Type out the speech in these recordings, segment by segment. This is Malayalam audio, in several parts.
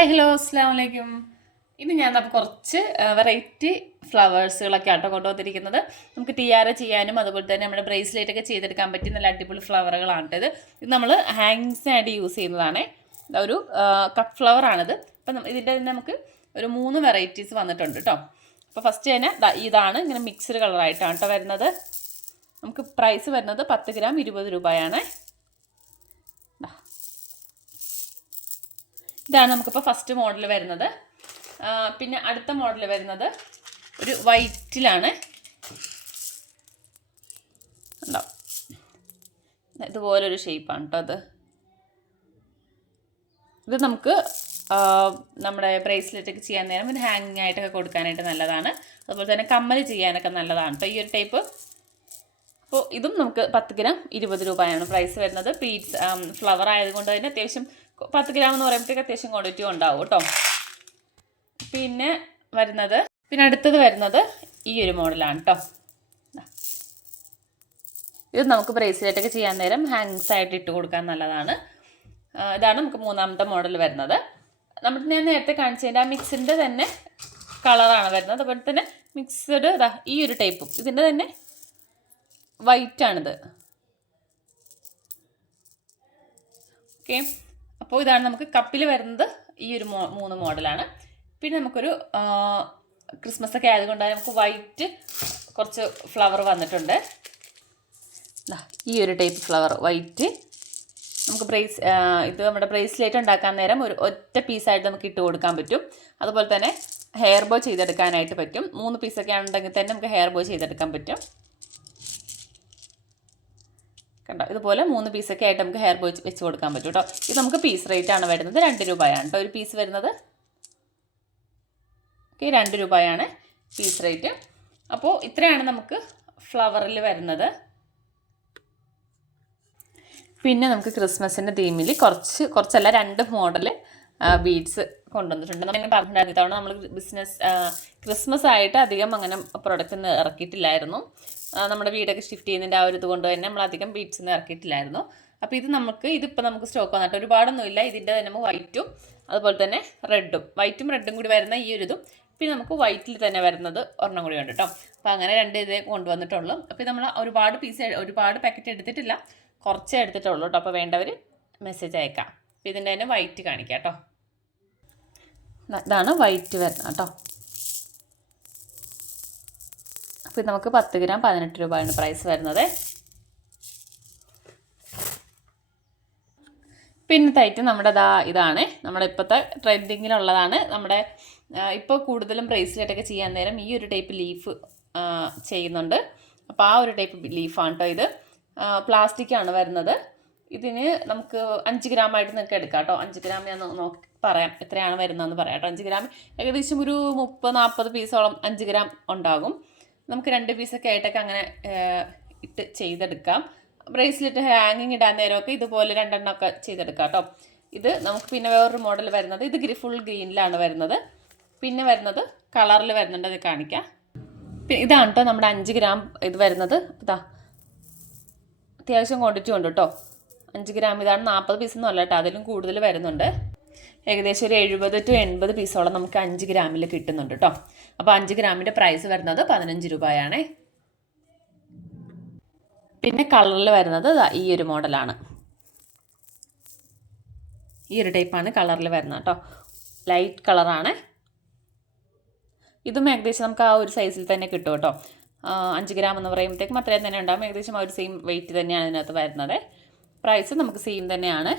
ഹായ് ഹലോ അസ്സാം വലൈക്കും. ഇന്ന് ഞാൻ അപ്പോൾ കുറച്ച് വെറൈറ്റി ഫ്ലവേഴ്സുകളൊക്കെ ആട്ടോ കൊണ്ടുവന്നിരിക്കുന്നത്. നമുക്ക് ടിയാര ചെയ്യാനും അതുപോലെ തന്നെ നമ്മുടെ ബ്രേസ്ലെറ്റ് ഒക്കെ ചെയ്തെടുക്കാൻ പറ്റിയ നല്ല അടിപൊളി ഫ്ലവറുകളാണ് ഇത്. നമ്മൾ ഹാങ്സിനായിട്ട് യൂസ് ചെയ്യുന്നതാണ്. ഒരു കപ്പ് ഫ്ലവറാണിത്. അപ്പം ഇതിൻ്റെ നമുക്ക് ഒരു 3 വെറൈറ്റീസ് വന്നിട്ടുണ്ട് കേട്ടോ. അപ്പോൾ ഫസ്റ്റ് തന്നെ ഇതാണ് ഇങ്ങനെ മിക്സ്ഡ് കളറായിട്ടാണ് കേട്ടോ വരുന്നത്. നമുക്ക് പ്രൈസ് വരുന്നത് 10 ഗ്രാം 20 രൂപയാണ്. ഇതാണ് നമുക്കിപ്പോൾ ഫസ്റ്റ് മോഡൽ വരുന്നത്. പിന്നെ അടുത്ത മോഡൽ വരുന്നത് ഒരു വൈറ്റിലാണ്. ഉണ്ടോ, ഇതുപോലൊരു ഷേപ്പാണ് കേട്ടോ ഇത് നമുക്ക് നമ്മുടെ ബ്രേസ്ലെറ്റൊക്കെ ചെയ്യാൻ നേരം ഇത് ഹാങ്ങിങ് ആയിട്ടൊക്കെ കൊടുക്കാനായിട്ട് നല്ലതാണ്. അതുപോലെ തന്നെ കമ്മൽ ചെയ്യാനൊക്കെ നല്ലതാണ് കേട്ടോ ഈ ഒരു ടൈപ്പ്. അപ്പോൾ ഇതും നമുക്ക് 10 ഗ്രാം 20 രൂപയാണ് പ്രൈസ് വരുന്നത്. പീസ് ഫ്ലവർ ആയതുകൊണ്ട് തന്നെ അത്യാവശ്യം 10 ഗ്രാം എന്ന് പറയുമ്പോഴത്തേക്ക് അത്യാവശ്യം ക്വാണ്ടിറ്റി ഉണ്ടാവും കേട്ടോ. പിന്നെ അടുത്തത് വരുന്നത് ഈ ഒരു മോഡലാണ് കേട്ടോ. ഇത് നമുക്ക് ബ്രേസ്ലെറ്റൊക്കെ ചെയ്യാൻ നേരം ഹാങ്സ് ആയിട്ട് ഇട്ട് കൊടുക്കാൻ നല്ലതാണ്. ഇതാണ് നമുക്ക് മൂന്നാമത്തെ മോഡൽ വരുന്നത്. ഞാൻ നേരത്തെ കാണിച്ചതിൻ്റെ ആ മിക്സിൻ്റെ തന്നെ കളറാണ് വരുന്നത്. അതുപോലെ തന്നെ മിക്സഡ് ഈ ഒരു ടൈപ്പും ഇതിൻ്റെ തന്നെ വൈറ്റാണിത്. ഓക്കെ, അപ്പോൾ ഇതാണ് നമുക്ക് കപ്പിൽ വരുന്നത്. ഈ ഒരു 3 മോഡലാണ്. പിന്നെ നമുക്കൊരു ക്രിസ്മസ് ഒക്കെ ആയതുകൊണ്ട് നമുക്ക് വൈറ്റ് കുറച്ച് ഫ്ലവർ വന്നിട്ടുണ്ട്. ഈ ഒരു ടൈപ്പ് ഫ്ലവർ വൈറ്റ് നമുക്ക് ഇത് നമ്മുടെ ബ്രേസ്ലെറ്റ് ഉണ്ടാക്കാൻ നേരം ഒരു ഒറ്റ പീസായിട്ട് നമുക്ക് ഇട്ട് കൊടുക്കാൻ പറ്റും. അതുപോലെ തന്നെ ഹെയർ ബോ ചെയ്തെടുക്കാനായിട്ട് പറ്റും. 3 പീസൊക്കെ ആണെന്നുണ്ടെങ്കിൽ തന്നെ നമുക്ക് ഹെയർ ബോ ചെയ്തെടുക്കാൻ പറ്റും. കണ്ടോ, ഇതുപോലെ 3 പീസൊക്കെ ആയിട്ട് നമുക്ക് ഹെയർ ബോ വെച്ച് കൊടുക്കാൻ പറ്റും കേട്ടോ. ഇത് നമുക്ക് പീസ് റേറ്റ് ആണ് വരുന്നത് 2 രൂപയാണ് കേട്ടോ ഒരു പീസ് വരുന്നത്. ഓക്കെ, 2 രൂപയാണ് പീസ് റേറ്റ്. അപ്പോൾ ഇത്രയാണ് നമുക്ക് ഫ്ലവറിൽ വരുന്നത്. പിന്നെ നമുക്ക് ക്രിസ്മസിൻ്റെ തീമിൽ കുറച്ചല്ല 2 മോഡൽ ബീഡ്സ് കൊണ്ടുവന്നിട്ടുണ്ട്. നമ്മൾ പറഞ്ഞിട്ടുണ്ടായിരുന്നു തവണ നമ്മൾ ക്രിസ്മസ് ആയിട്ട് അധികം അങ്ങനെ പ്രൊഡക്റ്റ് ഒന്നും ഇറക്കിയിട്ടില്ലായിരുന്നു. നമ്മുടെ വീടൊക്കെ ഷിഫ്റ്റ് ചെയ്യുന്നതിൻ്റെ ആ ഒരു ഇതുകൊണ്ട് തന്നെ നമ്മൾ അധികം ബീഡ്സ് ഒന്നും ഇറക്കിയിട്ടില്ലായിരുന്നു. അപ്പോൾ ഇതിപ്പോൾ നമുക്ക് സ്റ്റോക്ക് വന്നിട്ട് ഒരുപാടൊന്നുമില്ല. ഇതിൻ്റെ തന്നെ നമുക്ക് വൈറ്റും അതുപോലെ തന്നെ വൈറ്റും റെഡും കൂടി വരുന്ന ഈ ഒരു ഇതും പിന്നെ നമുക്ക് വൈറ്റിൽ തന്നെ വരുന്നത് ഒരെണ്ണം കൂടി ഉണ്ട് കേട്ടോ. അപ്പോൾ അങ്ങനെ 2 ഇതേ കൊണ്ടുവന്നിട്ടുള്ളൂ. അപ്പോൾ നമ്മൾ ഒരുപാട് പാക്കറ്റ് എടുത്തിട്ടില്ല, കുറച്ചേ എടുത്തിട്ടുള്ളൂ കേട്ടോ. അപ്പോൾ വേണ്ടവർ മെസ്സേജ് അയക്കാം. അപ്പോൾ ഇതിൻ്റെ തന്നെ വൈറ്റ് കാണിക്കാം കേട്ടോ. ഇതാണ് വൈറ്റ് വരുന്നത് കേട്ടോ. അപ്പോൾ നമുക്ക് 10 ഗ്രാം 18 രൂപയാണ് പ്രൈസ് വരുന്നത്. പിന്നത്തെ ഐറ്റം നമ്മുടെ ഇതാണ് നമ്മുടെ ഇപ്പോഴത്തെ ട്രെൻഡിങ്ങിലുള്ളതാണ്. നമ്മുടെ ഇപ്പോൾ കൂടുതലും ബ്രേസ്ലെറ്റൊക്കെ ചെയ്യാൻ നേരം ഈ ഒരു ടൈപ്പ് ലീഫ് ചെയ്യുന്നുണ്ട്. അപ്പോൾ ആ ഒരു ടൈപ്പ് ലീഫാണ് കേട്ടോ ഇത്. പ്ലാസ്റ്റിക്കാണ് വരുന്നത്. ഇതിന് നമുക്ക് 5 ഗ്രാം ആയിട്ട് നിങ്ങൾക്ക് എടുക്കാം കേട്ടോ. 5 ഗ്രാം ഞാൻ നോക്കി പറയാം എത്രയാണ് വരുന്നതെന്ന് പറയാം കേട്ടോ. 5 ഗ്രാം ഏകദേശം ഒരു 30-40 പീസോളം 5 ഗ്രാം ഉണ്ടാകും. നമുക്ക് 2 പീസൊക്കെ ആയിട്ടൊക്കെ അങ്ങനെ ഇട്ട് ചെയ്തെടുക്കാം. ബ്രേസ്ലെറ്റ് ഹാങ്ങിങ് ഇടാൻ നേരമൊക്കെ ഇതുപോലെ 2 എണ്ണമൊക്കെ ചെയ്തെടുക്കാം കേട്ടോ. ഇത് നമുക്ക് പിന്നെ വേറൊരു മോഡൽ വരുന്നത് ഇത് ഫുൾ ഗ്രീനിലാണ് വരുന്നത്. പിന്നെ വരുന്നത് കളറിൽ വരുന്നുണ്ട്, അത് കാണിക്കാം. ഇതാണ് കേട്ടോ നമ്മുടെ 5 ഗ്രാം ഇത് വരുന്നത്. അത്യാവശ്യം ക്വാണ്ടിറ്റി ഉണ്ട് കേട്ടോ. 5 ഗ്രാം ഇതാണ്. 40 പീസൊന്നും അല്ല കേട്ടോ, അതിലും കൂടുതൽ വരുന്നുണ്ട്. ഏകദേശം ഒരു 70-80 പീസോളം നമുക്ക് 5 ഗ്രാമിൽ കിട്ടുന്നുണ്ട് കേട്ടോ. അപ്പോൾ 5 ഗ്രാമിൻ്റെ പ്രൈസ് വരുന്നത് 15 രൂപയാണ്. പിന്നെ കളറിൽ വരുന്നത് ഈ ഒരു മോഡലാണ്. ഈ ഒരു ടൈപ്പാണ് കളറിൽ വരുന്നത് കേട്ടോ. ലൈറ്റ് കളറാണ്. ഇതും ഏകദേശം നമുക്ക് ആ ഒരു സൈസിൽ തന്നെ കിട്ടും കേട്ടോ. 5 ഗ്രാം എന്ന് പറയുമ്പോഴത്തേക്കും അത്രയും തന്നെ ഉണ്ടാകും. ഏകദേശം ആ ഒരു സെയിം വെയിറ്റ് തന്നെയാണ് ഇതിനകത്ത് വരുന്നത്. പ്രൈസ് നമുക്ക് സെയിം തന്നെയാണ്.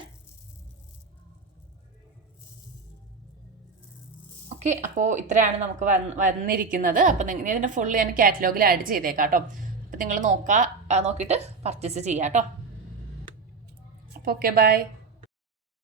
ഓക്കെ, അപ്പോൾ ഇത്രയാണ് നമുക്ക് വന്നിരിക്കുന്നത്. അപ്പോൾ ഇതിൻ്റെ ഫുള്ള് ഞാൻ കാറ്റലോഗിൽ ആഡ് ചെയ്തേക്കാം കേട്ടോ. അപ്പോൾ നിങ്ങൾ നോക്കിയിട്ട് പർച്ചേസ് ചെയ്യാം കേട്ടോ. അപ്പോൾ ഓക്കെ, ബൈ.